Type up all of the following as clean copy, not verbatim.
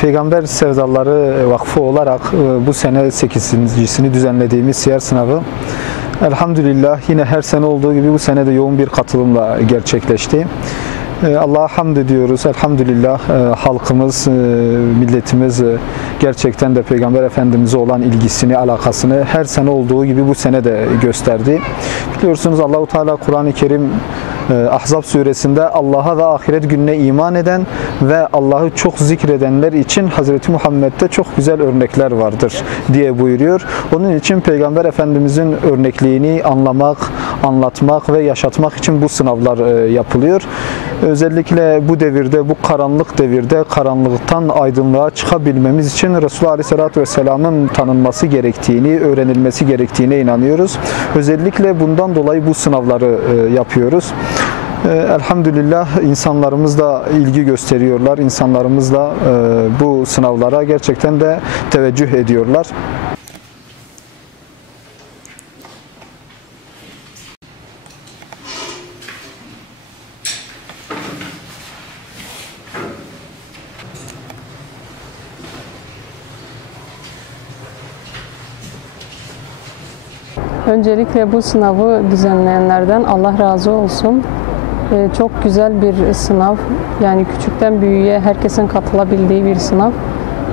Peygamber Sevdaları Vakfı olarak bu sene 8.sini düzenlediğimiz siyer sınavı elhamdülillah yine her sene olduğu gibi bu sene de yoğun bir katılımla gerçekleşti. Allah'a hamd ediyoruz. Elhamdülillah halkımız, milletimiz gerçekten de Peygamber Efendimiz'e olan ilgisini, alakasını her sene olduğu gibi bu sene de gösterdi. Biliyorsunuz Allahu Teala Kur'an-ı Kerim Ahzab suresinde Allah'a ve ahiret gününe iman eden ve Allah'ı çok zikredenler için Hazreti Muhammed'de çok güzel örnekler vardır diye buyuruyor. Onun için Peygamber Efendimiz'in örnekliğini anlamak, anlatmak ve yaşatmak için bu sınavlar yapılıyor. Özellikle bu devirde, bu karanlık devirde karanlıktan aydınlığa çıkabilmemiz için Resulullah Aleyhisselatü Vesselam'ın tanınması gerektiğini, öğrenilmesi gerektiğine inanıyoruz. Özellikle bundan dolayı bu sınavları yapıyoruz. Elhamdülillah insanlarımız da ilgi gösteriyorlar. İnsanlarımız da bu sınavlara gerçekten de teveccüh ediyorlar. Öncelikle bu sınavı düzenleyenlerden Allah razı olsun. Çok güzel bir sınav. Yani küçükten büyüğe herkesin katılabildiği bir sınav.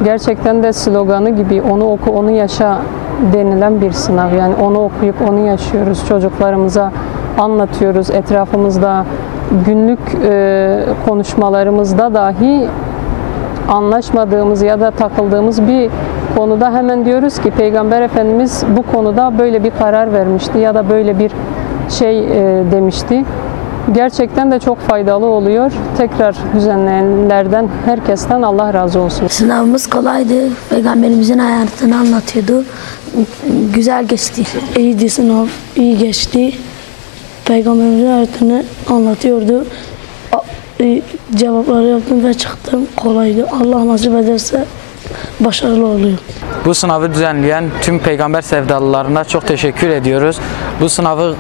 Gerçekten de sloganı gibi onu oku, onu yaşa denilen bir sınav. Yani onu okuyup onu yaşıyoruz. Çocuklarımıza anlatıyoruz. Etrafımızda günlük konuşmalarımızda dahi anlaşmadığımız ya da takıldığımız bir konuda hemen diyoruz ki Peygamber Efendimiz bu konuda böyle bir karar vermişti ya da böyle bir şey demişti. Gerçekten de çok faydalı oluyor. Tekrar düzenleyenlerden, herkesten Allah razı olsun. Sınavımız kolaydı. Peygamberimizin hayatını anlatıyordu. Güzel geçti. İyiydi sınav, iyi geçti. Peygamberimizin hayatını anlatıyordu. Cevapları yaptım ve çıktım. Kolaydı. Allah nasip ederse başarılı oluyor. Bu sınavı düzenleyen tüm peygamber sevdalılarına çok teşekkür ediyoruz. Bu sınavı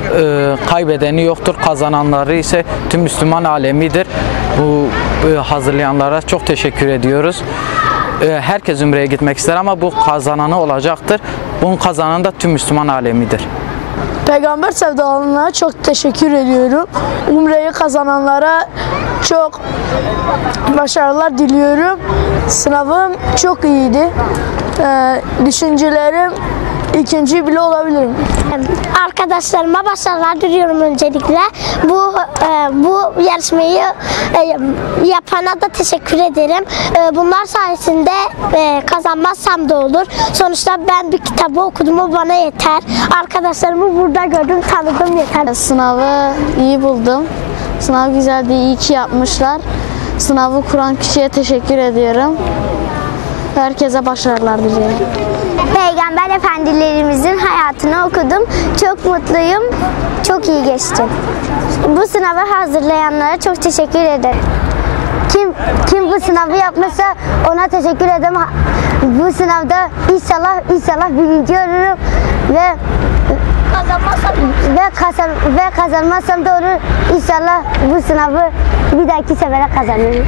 kaybedeni yoktur, kazananları ise tüm Müslüman alemidir. Bu hazırlayanlara çok teşekkür ediyoruz. Herkes Ümre'ye gitmek ister ama bu kazananı olacaktır. Bunun kazananı da tüm Müslüman alemidir. Peygamber sevdalarına çok teşekkür ediyorum. Umre'yi kazananlara çok başarılar diliyorum. Sınavım çok iyiydi. Düşüncelerim ikinci bile olabilirim. Arkadaşlarıma başarılar diliyorum öncelikle. Bu yarışmayı yapana da teşekkür ederim. Bunlar sayesinde kazanmazsam da olur. Sonuçta ben bir kitabı okudum, o bana yeter. Arkadaşlarımı burada gördüm, tanıdım, yeter. Sınavı iyi buldum. Sınav güzeldi, iyi ki yapmışlar. Sınavı kuran kişiye teşekkür ediyorum. Herkese başarılar diliyorum. Peygamber efendilerimizin hayatını okudum. Çok mutluyum. Çok iyi geçti. Bu sınavı hazırlayanlara çok teşekkür ederim. Kim bu sınavı yapmışsa ona teşekkür ederim. Bu sınavda inşallah birinci olurum ve kazanmazsam da olur. İnşallah bu sınavı bir dahaki sefere kazanırım.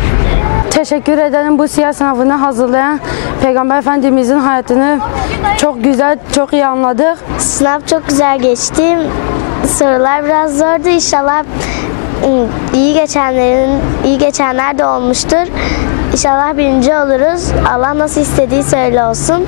Teşekkür ederim bu siyer sınavını hazırlayan Peygamber Efendimizin hayatını çok güzel, çok iyi anladık. Sınav çok güzel geçti. Sorular biraz zordu. İnşallah iyi geçenler de olmuştur. İnşallah birinci oluruz. Allah nasıl istediği öyle olsun.